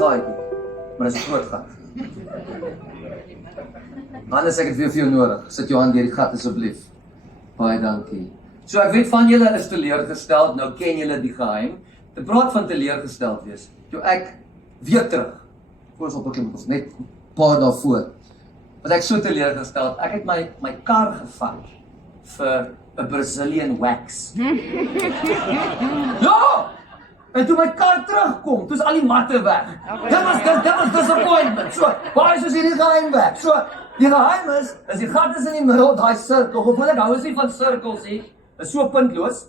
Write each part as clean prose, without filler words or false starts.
gaatjie, maar dis 'n groot gat. Anders ek het weer vir jou nodig. Sit jou hand deur die gat asseblief. Baie dankie. So ek weet van julle is teleurgesteld, nou ken julle die geheim. Te praat van teleurgesteld wees. Toe ek weer terug, voor op ons net 'n paar dae voor, was ek so teleurgesteld. Ek het my kar gevat vir 'n Brazilian wax. Ja! En toe my kar terugkom, toe is al die matte weg. Dit was disappointment. So, waar is hierdie geheim weg? So, die geheim is die gat is in die middel, daai sirkel. Hoewel ek hou nie van sirkels nie, is so puntloos.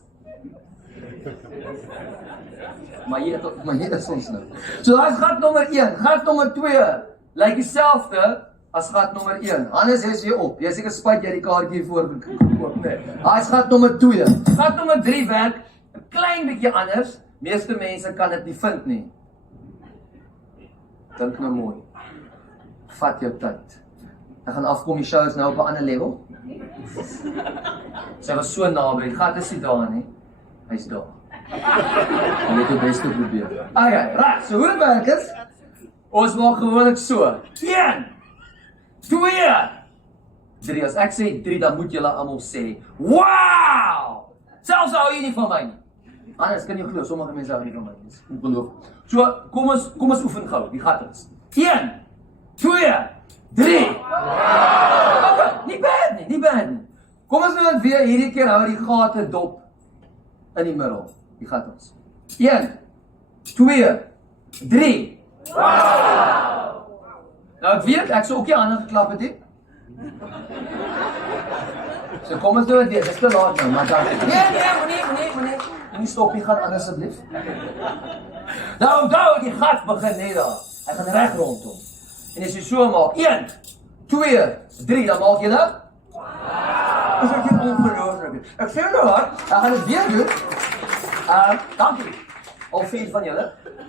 Maar hier is ons nou. So, daai is gat nommer 1, gat nommer 2, lyk dieselfde as gat nommer 1. Anders is jy op. Jy seker spyt jy die kaartjie voorgekoop, nee. Daai is gat nommer 2. Gat nommer 3 werk 'n klein bietjie anders. Meeste mense kan dit nie vind nie. Dink nou mooi. Vat jou tyd. Ek gaan afkom, die show is nou op 'n ander level. Sy was so naby, die gat is nie daar nie. Hy's daar. Jy moet jou bes te probeer. Okay, reg, so hoe dit werk is, ons maak gewoonlik so. 1, 2, 3. As ek sê 3, dan moet julle almal sê, wow! Selfs hou jy nie van my nie. Anders kan jy glo, sommige mense hou nie van my nie. Dis ongelooflik. So, kom ons oefen gou, die gat is. 1, 2, 3. Okay, nie bad nie. Kom ons doen dit weer, hierdie keer hou die gate dop in die middel, die gat is. 1, 2, 3. Nou ek weet, ek sou ook nie hande geklap het nie. So kom ons doen dit weer, dis te laat nou, maar dan... Nee, nie stop die gat aan asseblief. Nou onthou, die gat begin net daar. Hy gaan reg rondom. En as jy so maak, 1, 2, 3, dan maak jy dit. Is ek hier ongelooflik. Ek sê nou wat, ek gaan dit weer doen. Dankie. Al 4 van julle.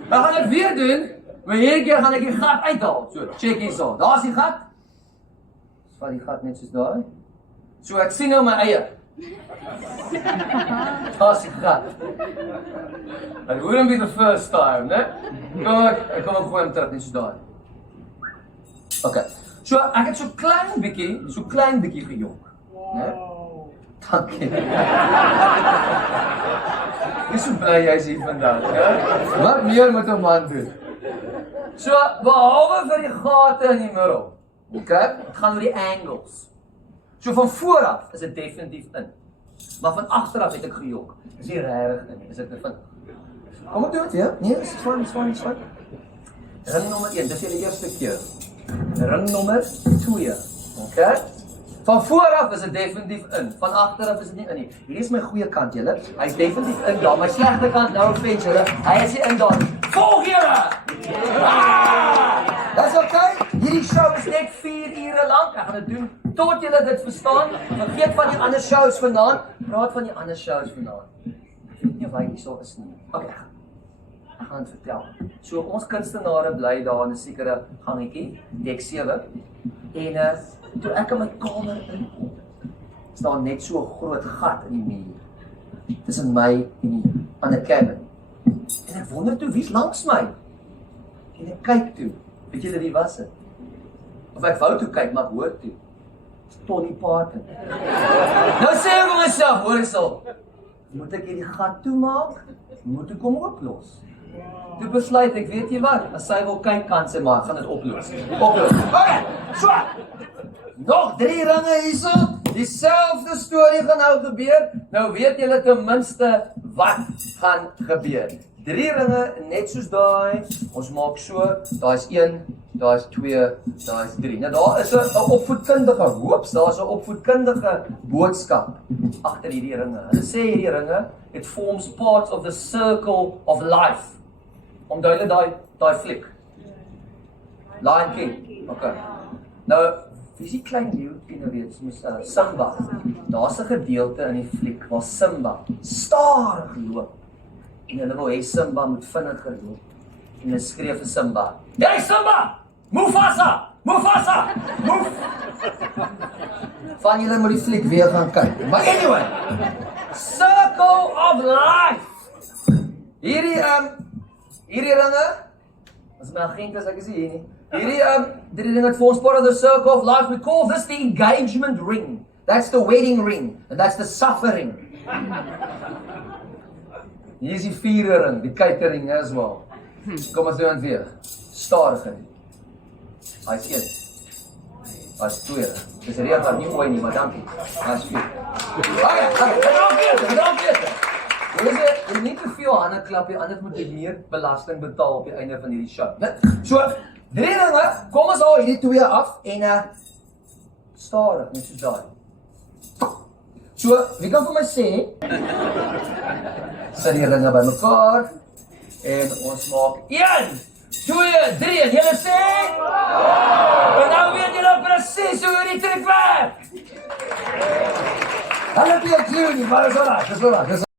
Ek gaan dit weer doen, maar hierdie keer gaan ek die gat uithaal. So, check hier so. Daar is die gat. Vat die gat net soos daar. So, ek sien nou my eie. Daar is die gat. It wouldn't be the first time, né? Kom ek gooi hom terug, net soos daar. Okay. So, ek het so klein bietjie gejok. Né? Dankie. Ek is so bly jy is hier vandag, hè? Wat meer moet 'n man doen? So, behalwe vir die gate in die middel. Okay? Het gaan oor die angles. So van vooraf is dit definitief in. Maar van agteraf het ek gejok. Is nie regtig in nie. Is dit te vind? Kom ek doen dit, ja? Nee, is fine. Ring nommer 1, dis die eerste keer. Ring nommer 2. Okay? Van vooraf is dit definitief in. Van agteraf is dit nie in nie. Hier is my goeie kant, julle. Hy is definitief in daar. My slegte kant, nou offense, julle. Hy is nie in daar. Volg julle! Dis okay. Hierdie show is net 4 ure lank. Ek gaan dit doen tot julle dit verstaan. Vergeet van die ander shows vanaand. Praat van die ander shows vanaand. Ek weet nie of hy so is nie. Okay, ek gaan dit vertel. So ons kunstenare bly daar in 'n sekere gangetjie, dek 7. En toe ek in my kamer inkom, is daar net so 'n groot gat in die muur tussen my en die ander cabin. En ek wonder toe wie's langs my. En ek kyk toe. Weet julle wie was dit? Of ek wou toe kyk, maar ek hoor toe. Tony Parton. Nou sê ek vir myself, hoor eens al. Moet ek hierdie gat toemaak? Moet ek hom oplos? Toe besluit ek, weet jy wat? As sy wil kyk, kan sy maar, gaan dit oplos. Okay, so. Nog 3 ringe hierso. Dieselfde storie gaan nou gebeur. Nou weet julle ten minste wat gaan gebeur. 3 ringe, net soos daai. Ons maak so, daar is 1, daar is 2, daar is 3. Nou daar is 'n opvoedkundige, daar is 'n opvoedkundige boodskap agter hierdie ringe. Hulle sê hierdie ringe, it forms part of the circle of life. Onthou julle daai fliek. Lion King. Okay. Nou, wie is die klein leeuetjie nou weer? Simba. Daar's 'n gedeelte in die fliek waar Simba stadig loop. En hulle wil hê Simba moet vinniger loop. En hulle skree vir Simba, "Hey Simba! Mufasa! Move!" Van julle moet die fliek weer gaan kyk. Maar anyway, Circle of Life. Hierdie ringe As my agent is, ek is hier nie. Hierdie ding het vir ons part of the circle of life. We call this the engagement ring. That's the wedding ring. And that's the suffering. Hier is die vierde ring, die catering as well. Kom ons doen het weer. Stadiger. Hy is 1. Hy is 2. Dis reeds nie mooi nie, maar dankie. Hy is 4. Jy nie te veel hande klap nie, anders moet jy meer belasting betaal op die einde van hierdie show. So, 3 ringe, kom ons al hierdie 2 af en stadig, net soos daai. So, wie kan vir my sê, sit die ringe by mekaar en ons maak 1, 2, 3 en julle sê en nou weet julle presies hoe hierdie trek werk. Hulle het nie 'n klou nie, maar dis al reg, dis al reg.